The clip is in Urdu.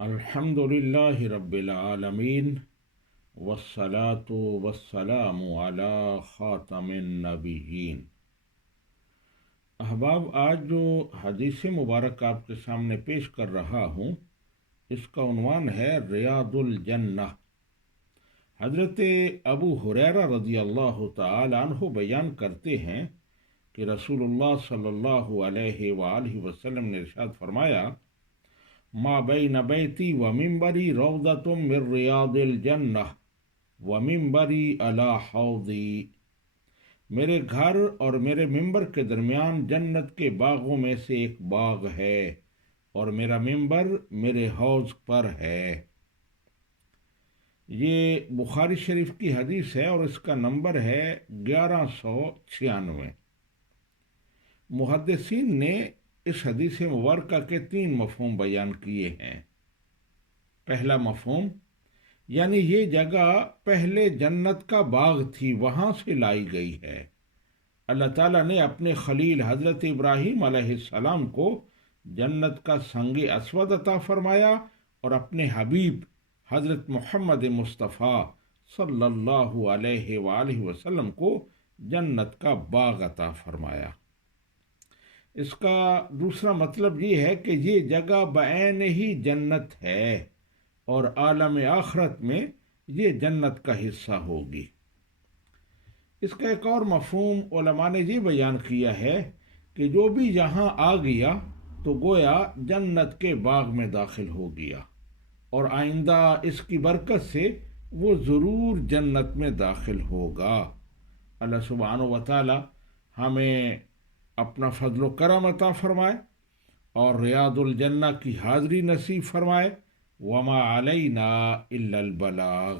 الحمد للہ رب العالمین والصلاة والسلام علی خاتم النبیین۔ احباب، آج جو حدیث مبارک آپ کے سامنے پیش کر رہا ہوں اس کا عنوان ہے ریاض الجنہ۔ حضرت ابو ہریرہ رضی اللہ تعالی عنہ بیان کرتے ہیں کہ رسول اللہ صلی اللہ علیہ وآلہ وسلم نے ارشاد فرمایا، ما بین بیتی و ممبری روضۃ من ریاض الجنہ و ممبری علی حوضی۔ میرے گھر اور میرے ممبر کے درمیان جنت کے باغوں میں سے ایک باغ ہے اور میرا ممبر میرے حوض پر ہے۔ یہ بخاری شریف کی حدیث ہے اور اس کا نمبر ہے 1196۔ محدثین نے اس حدیث مبارکہ کے 3 مفہوم بیان کیے ہیں۔ پہلا مفہوم، یعنی یہ جگہ پہلے جنت کا باغ تھی، وہاں سے لائی گئی ہے۔ اللہ تعالیٰ نے اپنے خلیل حضرت ابراہیم علیہ السلام کو جنت کا سنگ اسود عطا فرمایا اور اپنے حبیب حضرت محمد مصطفیٰ صلی اللہ علیہ وآلہ وسلم کو جنت کا باغ عطا فرمایا۔ اس کا دوسرا مطلب یہ ہے کہ یہ جگہ بعین ہی جنت ہے اور عالم آخرت میں یہ جنت کا حصہ ہوگی۔ اس کا ایک اور مفہوم علماء نے یہ بیان کیا ہے کہ جو بھی یہاں آ گیا تو گویا جنت کے باغ میں داخل ہو گیا اور آئندہ اس کی برکت سے وہ ضرور جنت میں داخل ہوگا۔ اللہ سبحانہ و تعالی ہمیں اپنا فضل و کرم عطا فرمائے اور ریاض الجنہ کی حاضری نصیب فرمائے۔ وما علینا الا البلاغ۔